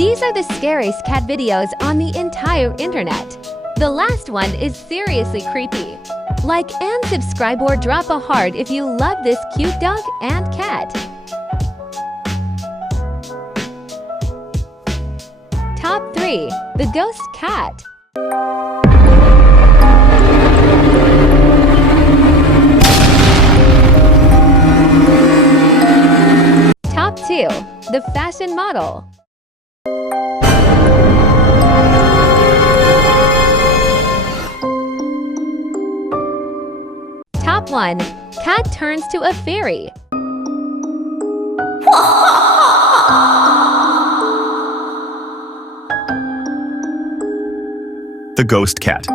These are the scariest cat videos on the entire internet. The last one is seriously creepy. Like and subscribe or drop a heart if you love this cute dog and cat. Top 3. The Ghost Cat. Top 2. The Fashion Model. Top 1. Cat turns to a fairy. The Ghost Cat.